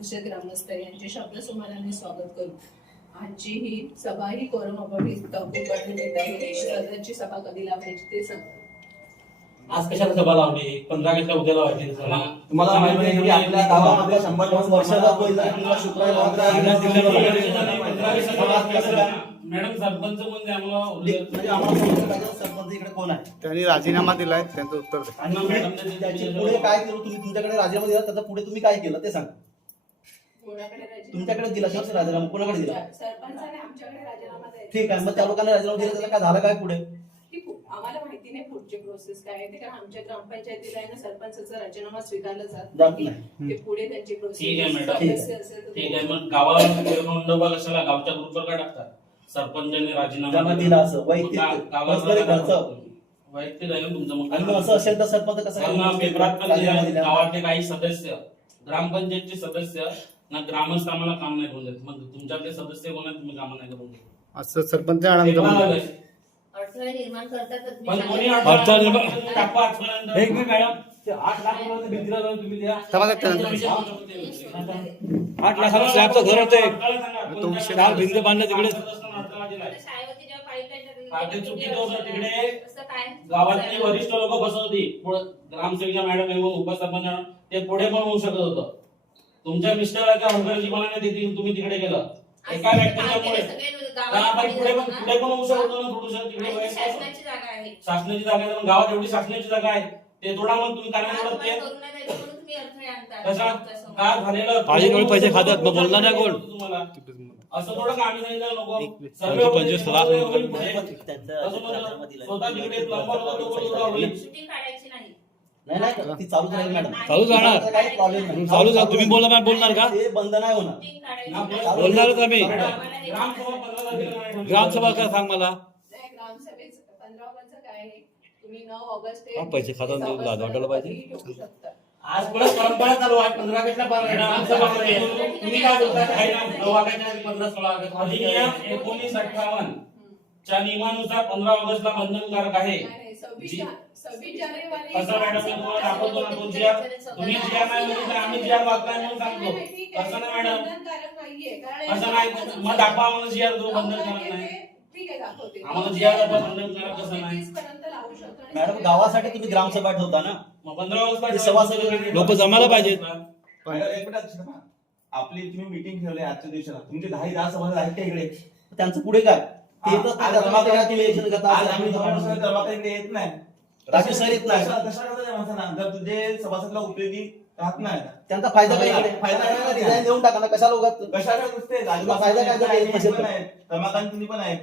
तसे ग्रामस्थ यांचे शब्द सुमनाने स्वागत करू. आजची ही सभा ही कोरोनामुळे उघडण्यात येत आहे. सदरची सभा कधी लावायची ते सांगा. आज कशाला सभा लावली? 15 ऑगस्टला उद्या लावायची सभा. तुम्हाला माहिती आहे की आपल्या गावामध्ये 100 वर्षाचा पहिला किंवा शुक्रवार मॅडम सरपंच म्हणजे म्हणजे आम्हाला सरपंच इकडे कोण आहे? त्यांनी राजीनामा दिलाय, त्यांचं उत्तर द्या. आणि त्याची पुढे काय केलं तुम्ही? तुमच्याकडे राजीनामा दिला, त्याचा पुढे तुम्ही काय केलं ते सांगा. कोणाकडे राजीनामा? तुमच्याकडे दिला शेवटचा राजीनामा कोणाकडे दिला? सरपंचाने आमच्याकडे राजीनामा द्यायचा. ठीक आहे, मग त्या लोकांना राजीनामा दिला, त्याला काय झालं काय पुढे? आम्हाला माहिती नाही पुढची प्रोसेस काय आहे ते, कारण आमच्या ग्रामपंचायतीला आहे ना सरपंचाचा राजीनामा स्वीकारला जात जात नाही. नाही. ते पुढे त्यांची ठीक आहे प्रोसेस मॅडम. ठीक आहे, मग गावाला नोंदवा कशाला? गावच्या ग्रुपवर काय टाकतात? सरपंचाने राजीनामा ज्यांना दिला असं वैयक्तिक पर्सनली खर्च वैयक्तिक आहे ना तुमचं. मग आणि मग असं असेल तर सरपंच कसं कारण पेपरात पण राजीनामा दिला? गावातले काही सदस्य, ग्रामपंचायतचे सदस्य ना ग्रामस्थ आम्हाला काम नाही करून देत. मग तुमच्यातले सदस्य कोण आहेत? तुम्ही काम नाही करून देत. असं सरपंच आनंद म्हणतात. अडथळे निर्माण करतातच. पण कोणी अडथळा निर्माण- टाकवा आजपर्यंत. एक मिनिट मॅडम, ते 8 लाख रुपये भिंतीला लावून तुम्ही द्या. समाजात त्यानंतर 8 लाखाला स्लॅबचं घर होते. तो विषय चार भिंत बांधल्या तिकडे. शाळेवरती जेव्हा पाईपलाईन ते चुकीचं होतं तिकडे. असं काय गावातली वरिष्ठ लोक बसवती, ग्रामसेविका मॅडम एवढं उपसरपंच मॅडम, ते पुढे पण होऊ शकत होतं. तुमच्या मिस्टराच्या हलगर्जीपणाने ते तुम्ही तिकडे गेलं एका व्यक्तीच्या पुढे. पुढे पण होऊ शकत होतं ना थोडंसं तिकडे. शासनाची जागा आहे. शासनाची जागा आहे, पण गावात एवढी शासनाची जागा आहे ते थोडा मग तुम्ही कारण तुम्हाला करत ते करून नाही द्यायचं म्हणून तुम्ही अडथळे आणता. कशा तुमच्यासमोर. काय झालेलं पाहिजे तेवढे पैसे खातात, मग बोलणार नाही कोण? तुम्हाला असं थोडं का आम्ही सांगितलं नको 25 लाख स्वतः तिकडे प्लंबर होईल. शूटिंग काढायची नाही. नाही नाही ती चालूच राहील मॅडम. चालू राहणार. त्याचा काही प्रॉब्लेम नाही. चालू जा, तुम्ही बोलणार नाही, बोलणार का? ते बंद नाही होणार. शूटिंग काढायची नाही. बोलणारच आम्ही. ग्रामसभा 15 तारखेला नाही. ग्रामसभा काय सांग मला. नाही, ग्रामसभेचं 15 ऑगस्टचं काय आहे? तुम्ही 9 ऑगस्ट ते हा, पैसे खातात, 30 लाज वाटायला पाहिजे. कधीही ठेवू शकता. आज परत परंपरा चालू आहे. 15 ऑगस्टला ग्रामसभा मध्ये तुम्ही काय बोलताय? आहे ना 9 ऑगस्ट 15-16 ऑगस्ट अधिनियम 1958 च्या नियमानुसार 15 ऑगस्टला बंधनकारक आहे. नाही, 26 जानेवारी कसं मॅडम मी तुम्हाला दाखवतो ना तो जिया. तुम्ही जिया नाही म्हणून आम्ही जिया वाचलाय म्हणून सांगतो. कसं नाही मॅडम, बंधनकारक नाहीये, कारण असं नाही. मग दाखवा म्हणून जिया तो बंधनकारक नाही. ठीक आहे, दाखवते. आम्हाला जिया दाखवा बंधनकारक कसं नाही. 30 पर्यंत लावू शकतो आणि मॅडम गावासाठी तुम्ही ग्रामसभा ठेवता ना? मग 15 ऑगस्टला ते सभासद लोक जमायला पाहिजेत. एक मिनिट थांबा. आपली तुम्ही मीटिंग ठेवली आजच्या दिवसाला, तुमचे 10 सभासद आहेत का इकडे? त्यांचं पुढे काय? ते येतच नाही, त्या जमाकडे तुम्ही election करता. आज आम्ही जमाकडे येत नाही. राजू सर येत नाही. कशा करता त्या माणसांना? जर तुझे सभासदला उपयोगी राहत नाही, त्यांचा फायदा काय इकडे? फायदा काय नाही. डिझाईन देऊन टाका ना, कशाला उगाच? कशाला नुसते तुला फायदा काय जर येत नसेल तर? रमाकांत तुम्ही पण आहेत.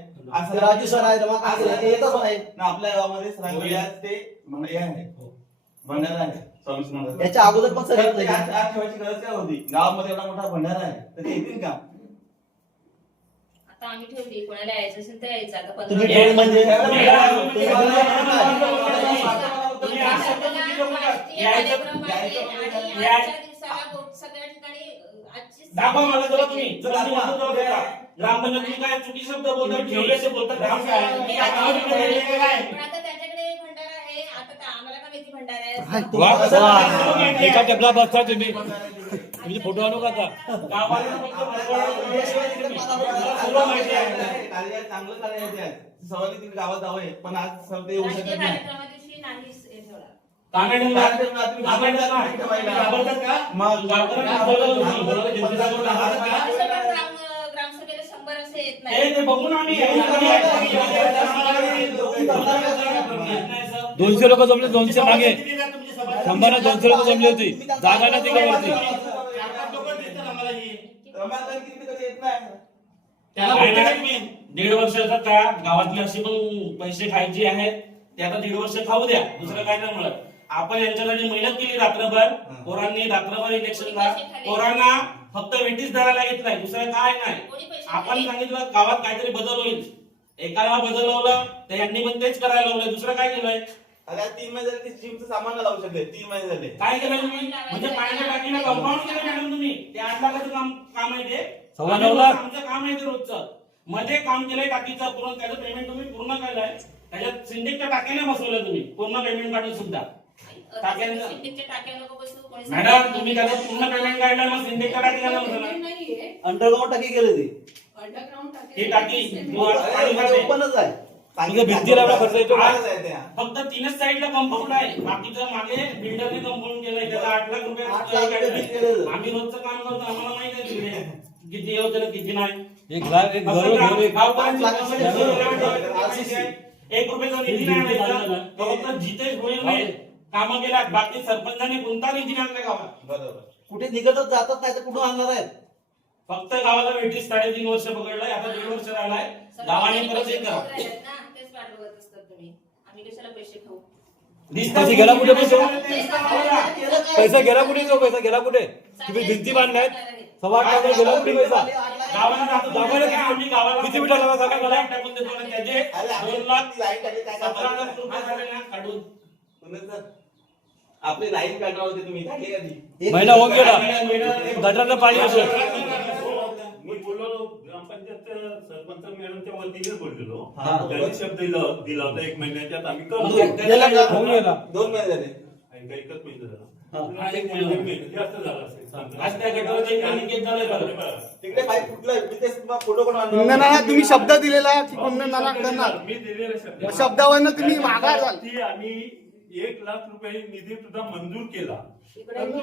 ते राजू सर आहे, रमाकांत आहे, ते येतच नाही. ना आपल्या गावामध्ये सरांकडे आज ते हे आहे, भंडारा आहे. सर्व्हिस मंडळ. याच्या अगोदर पण सर येत नाही. आज ठेवायची गरज काय होती? गावामध्ये एवढा मोठा भंडारा आहे तर ते येतील का? आता आम्ही ठेवली, कोणाला यायचं असेल तर यायचं. आता 15 तुम्ही ठेवली म्हणजे तुम्ही असं पण किती लोकं यायचं सगळ्या ठिकाणी आजची दाखवा मला जरा तुम्ही. जरा तुम्ही म्हणतो जरा ग्रामपंचायत तुम्ही काय चुकीचे शब्द बोलता, ठेवलेसे बोलता. ग्राम काय? पण आता त्यांच्याकडे भंडारा आहे. आता आम्हाला का माहिती भंडारा आहे? वा, एका टेबला बसता तुम्ही. तुमचे फोटो आणू का आता? गावाला फक्त सर्व माहिती आहे. कार्य चांगलं कार्य आहे ते. सवाली तिकडे गावात जावं पण आज सर ते येऊ राजकीय शकत नाही. कार्यक्रमा दिवशी नाहीच हे ठेवला. घाबरतात का? मग ग्रामसभेला 100 असे येत नाही. ते बघून आम्ही 200 लोक जमले, 200 मागे. खंबाना 200 लोक जमली होती. जागा ना तिकडे वरती. दीड वर्षाचा त्या गावातली अशी पण पैसे खायची आहेत ते आता 1.5 वर्ष खाऊ द्या. दुसरं काय नाही म्हणत. आपण यांच्यासाठी मेहनत केली रात्रभर. पोरांनी रात्रभर इलेक्शनला पोरांना फक्त वेटीस धरायला घेतलाय, दुसरं काय नाही. आपण सांगितलं गावात काहीतरी बदल होईल. एकाला बदलवलं तर यांनी पण तेच करायला लावलंय. दुसरं काय केलंय? अरे 3 महिने झाले जिमचं सामान लावू शकले. 3 महिने झाले. काय केलं तुम्ही? म्हणजे पाण्याच्या टाकीला कंपाऊंड केलं मॅडम तुम्ही. ते 8 लाखाचं काम आहे ते. 9.25 लाख. आमचं काम आहे ते रोजचं. मध्ये काम केलंय टाकीचं पूर्ण, त्याचं पेमेंट तुम्ही पूर्ण केलंय. त्याच्यात सिंडिकच्या टाक्याने बसवलं तुम्ही पूर्ण पेमेंट काढून सुद्धा. टाक्यांना- सिंटेक्सच्या टाक्या नको बसू कोणी मॅडम तुम्ही त्याला पूर्ण पेमेंट काढलं मग सिंटेक्सच्या टाकी घाला बसला. पेमेंट नाहीये अंडरग्राऊंड टाकी गेले ते अंडरग्राऊंड ही टाकी पाणी ते खाते. ओपनच आहे तुझ्या भिंतीला एवढा खर्च येतो का? आजच आहे त्या. फक्त 3च साईडला कंपाऊंड आहे बाकीचं मागे बिल्डरने कंपाऊंड केलंय त्याला 8 लाख रुपये 8 लाख रुपये काढले. केलेलं. आम्ही रोजचं काम करतो आम्हाला माहिती आहे तिकडे किती होतं किती नाही. एक घर एक घर घेऊन एक गावकऱ्यांची लाख कामं रुपये. एक रुपयाचा निधी नाही आणायचा. फक्त जितेश भोईरने कामं केल्यात बाकी सरपंचाने कोणता निधी आणला गावात. बरोबर. कुठे निघतच जातच नाही तर कुठून आणणार आहेत फक्त गावाला भेटीस 3.5 वर्ष पकडलंय आता 1.5 वर्ष राहिलाय गावाने परत एक करा. तेच पाठ बघत असतात तुम्ही आम्ही कशाला पैसे खाऊ पैसे गेला कुठे पैसे? पैसा पैसा गेला कुठे तो पैसा गेला कुठे? तुम्ही भिंती बांधल्यात 8.25 लाख गेला कुठे पैसा? गावाला जातो. गावाला किती- आम्ही गावाला किती मिनिटं लागला सांगा मला? टाकून देतो ना त्याचे अरे, 2,17,000 रुपये झाले ना काढून. पुन्हा सर, आपली लाईन काढणार होती तुम्ही काढली का ती? महिना होऊन गेला गटाराला पाणी असो मी बोललो ग्रामपंचायत सरपंच मॅडमच्या वतीने बोललेलो हा. त्यांनी शब्द दिला होता 1 महिन्याच्या आत आम्ही होऊन करतो गेला का? होऊन गेला 2 महिने झाले. आणि काही एकच महिना झाला हा. एक महिना जास्त झाला असेल सांगतो. आज त्या गटाराचं एक अनिकेत झालंय बरं. तिकडे पाईप फुटलं मी ते फोटो पण आणला. कुंदनाला तुम्ही शब्द दिलेला की कुंदनाला करणार मी दिलेले शब्द शब्दावरनं तुम्ही माघार झाल ती आम्ही 1 लाख रुपये निधी सुद्धा मंजूर केला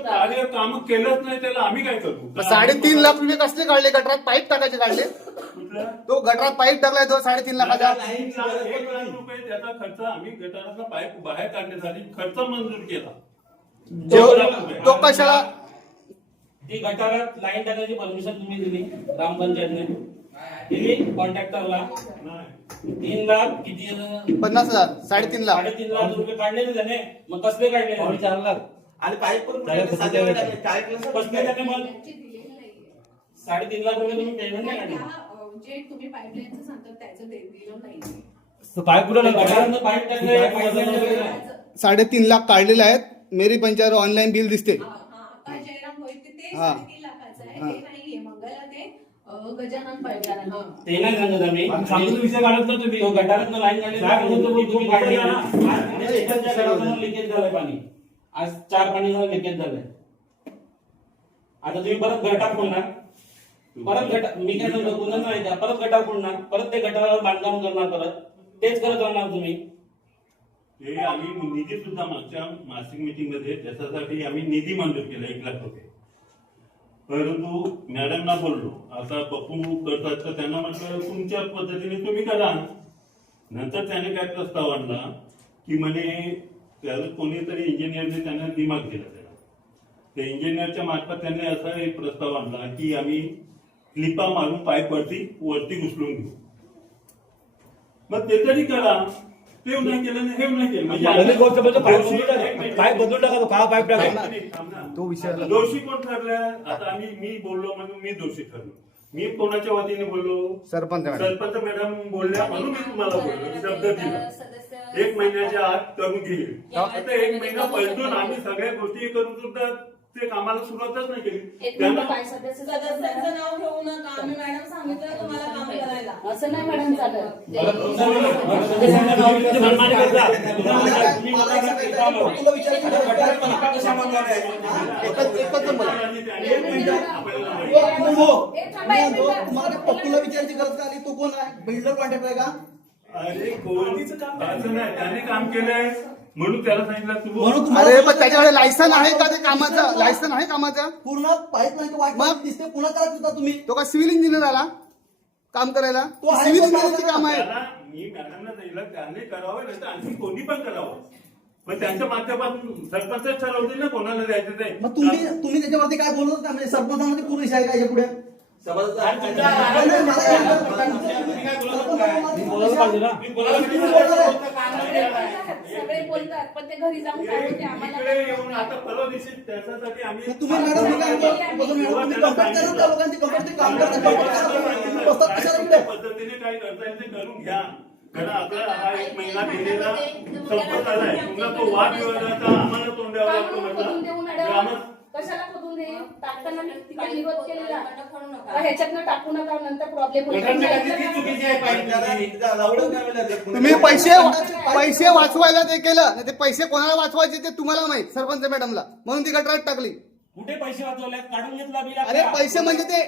कार्य काम केलंच नाही त्याला आम्ही काय करू 3.5 लाख रुपये कसले काढले गटरात पाईप टाकायचे काढले कुठलं तो गटरात पाईप टाकलाय तो 3.5 लाखाचा 1 लाख रुपये त्याचा खर्च आम्ही गटाराचा पाईप बाहेर काढण्यासाठी खर्च मंजूर केला 2 लाख रुपये. तो कशाला ती गटारात लाईन टाकायची परमिशन तुम्ही दिली ग्रामपंचायतने दिली कॉन्ट्रॅक्टरला नाही 3 लाख किती 50,000 3.5 लाख 3.5 लाख रुपये काढले ना त्याने मग कसले काढले त्याने? 4 लाख आणि पाईप पण त्याला कसं साध्या वेळेत द्यायचं? टाकले. 40 लाख कसले त्याने मग त्यांची दिलेली नाहीये 3.5 लाख रुपये तुम्ही पेमेंट नाही काढले. जे तुम्ही पाईपलाईनचं सांगता त्याचं दिलं नाहीये पाय कुठं लागला गटारातनं पाईप टाकलंय pipeline टाकलंय. 3.5 लाख काढलेले आहेत मेरी पंचायत ऑनलाईन बिल दिसते आता जयराम मोहिते ते हा. 3.5 लाखाचं आहे ते नाहीये मंगला ते गजानन पाईपलाईन हा ते नाही सांगत आम्ही सांगतो विषय काढत ना तुम्ही तो गटारातनं लाईन काढली काय बोलतो ती तुम्ही काढली ना बोलतो ना. आज पुणे सेकंदच्या घरातून लिकेज झालंय पाणी आज 4 पाणी लिकेज झालंय आता तुम्ही परत गटार खोलणार परत गटार मी काय सांगतो पुन्हा नाही द्या परत गटार खोलणार परत ते गटारावर बांधकाम करणार परत तेच करत राहणार तुम्ही हे आम्ही निधी सुद्धा मागच्या मासिक मीटिंग मध्ये त्याच्यासाठी आम्ही निधी मंजूर केला 1 लाख रुपये परंतु मॅडमना बोललो आता पप्पू करतात तर त्यांना म्हटलं तुमच्या पद्धतीने तुम्ही करा नंतर त्याने काय प्रस्ताव आणला की म्हणे त्याला कोणीतरी इंजिनियरने त्यांना दिमाग दिला त्याला त्या इंजिनियरच्या मार्फत त्यांनी असा एक प्रस्ताव आणला की आम्ही क्लिपा मारून पाईप वरती घुसळून घेऊ मग ते तरी करा ते नाही केलं हे नाही केलं पहिली गोष्ट म्हणजे पाईप बदलून टाका तो का पाईप टाका तो विषय दोषी कोण ठरलं आता मी बोललो म्हणून मी दोषी ठरलो मी कोणाच्या वतीने बोललो सरपंच मॅडम. सरपंच मॅडम बोलल्या म्हणून मी तुम्हाला बोललो शब्द दिला सदस्य 1 महिन्याच्या आत करून घेईल आता 1 महिना पलटून आम्ही सगळ्या गोष्टी करून सुद्धा ते कामाला सुरुवातच नाही केली त्यांना सदस्याचं नाव घेऊ नका आम्ही मॅडम सांगितलं तुम्हाला काम करायला असं नाही मॅडम चालत सन्मान करता तुम्ही मला सांगितलं आम्हाला. तुला विचारायची गरज काय? गटार कशा मागवल्या? एकच नंबर. आपल्याला तुम्हाला त्या पप्पूला विचारायची गरज का आली तो कोण आहे बिल्डर कॉन्ट्रॅक्टर आहे का अरे कोणीच काम असं नाही त्याने काम केलंय म्हणून त्याला सांगितलं तू म्हणून तुम्हाला अरे पण त्याच्याकडे लायसन आहे का ते कामाचं लायसन आहे कामाचं पूर्ण पाईप नाही वाट मग? दिसते पुन्हा काय होता तुम्ही तो का सिव्हिल इंजिनियर आला काम करायला तो आहे सिव्हिल तो इंजिनियरची काम आहे त्याला मी मॅडमला सांगितलं त्याने करावं नाही तर आणखी कोणी पण करावं पण त्यांच्या माध्यमातून सरपंच ठरवतील ना कोणाला द्यायचं ते मग तुम्ही त्याच्यावरती काय बोलत होता म्हणजे सरपंचामध्ये पूर्ण विषय आहे का याच्या पुढे आणि तुमच्या मी बोलायला पाहिजे ना सगळे बोलतात पण ते घरी जाऊन काय होते आम्हाला इकडे येऊन आता परवा दिवशी त्याच्यासाठी आम्ही तुम्ही मॅडम मी काय म्हणतो, तुम्ही कंप्लेंट करा त्या लोकांची कंप्लेंट काम करतात बसतात कशाला इकडे? पद्धतीने काय करता येईल ते करून घ्या कारण आपला हा 1 महिना गेलेला संपत आलाय पुन्हा तो वाद विवादाचा आम्हाला तोंड द्यावा लागतो म्हटलं कशाला खोदून हे टाकताना मी तिकडे पाईप विरोध खोदून केलेला खड्डा खणू नका. का ह्याच्यातनं टाकू नका नंतर प्रॉब्लेम गटारची टाकी ती चुकीची आहे पाहिजे. तुम्ही पैसे वाचवायला ते केलं नाही ते पैसे कोणाला वाचवायचे ते तुम्हाला माहित सरपंच मॅडमला म्हणून ती गटारात टाकली. कुठे पैसे वाचवले काढून घेतला बिल अरे आपला. पैसे म्हणजे ते